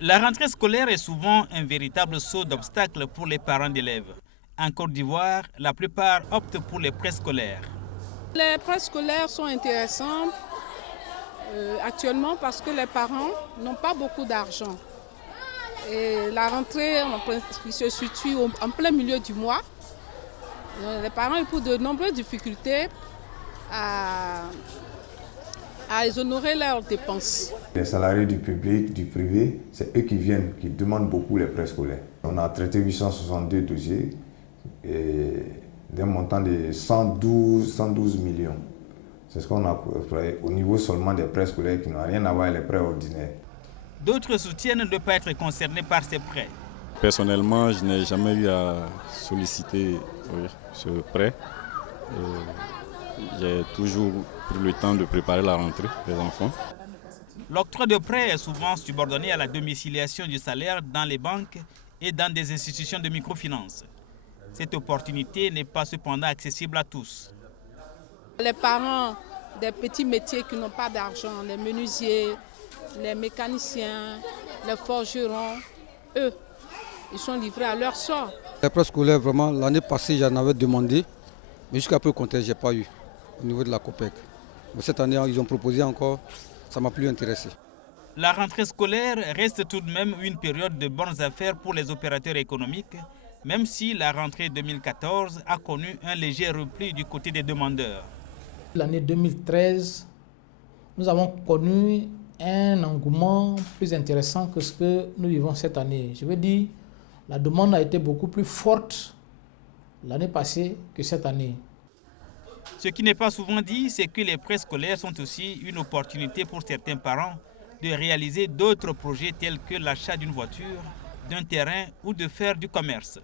La rentrée scolaire est souvent un véritable saut d'obstacles pour les parents d'élèves. En Côte d'Ivoire, la plupart optent pour les préscolaires. Les préscolaires sont intéressants actuellement parce que les parents n'ont pas beaucoup d'argent. Et la rentrée qui se situe en plein milieu du mois, les parents éprouvent de nombreuses difficultés à honorer leurs dépenses. Les salariés du public, du privé, c'est eux qui viennent, qui demandent beaucoup les préscolaires. On a traité 862 dossiers et d'un montant de 112 millions. C'est ce qu'on a fait au niveau seulement des préscolaires qui n'ont rien à voir avec les prêts ordinaires. D'autres soutiennent de ne pas être concernés par ces prêts. Personnellement, je n'ai jamais eu à solliciter ce prêt. J'ai toujours pris le temps de préparer la rentrée des enfants. L'octroi de prêts est souvent subordonné à la domiciliation du salaire dans les banques et dans des institutions de microfinance. Cette opportunité n'est pas cependant accessible à tous. Les parents des petits métiers qui n'ont pas d'argent, les menuisiers, les mécaniciens, les forgerons, eux, ils sont livrés à leur sort. Les préscolaires, vraiment, l'année passée, j'en avais demandé, mais jusqu'à peu compter, je n'ai pas eu au niveau de la COPEC. Mais cette année, ils ont proposé encore, ça m'a plus intéressé. La rentrée scolaire reste tout de même une période de bonnes affaires pour les opérateurs économiques, même si la rentrée 2014 a connu un léger repli du côté des demandeurs. L'année 2013, nous avons connu un engouement plus intéressant que ce que nous vivons cette année. Je veux dire, la demande a été beaucoup plus forte l'année passée que cette année. Ce qui n'est pas souvent dit, c'est que les préscolaires sont aussi une opportunité pour certains parents de réaliser d'autres projets tels que l'achat d'une voiture, d'un terrain ou de faire du commerce.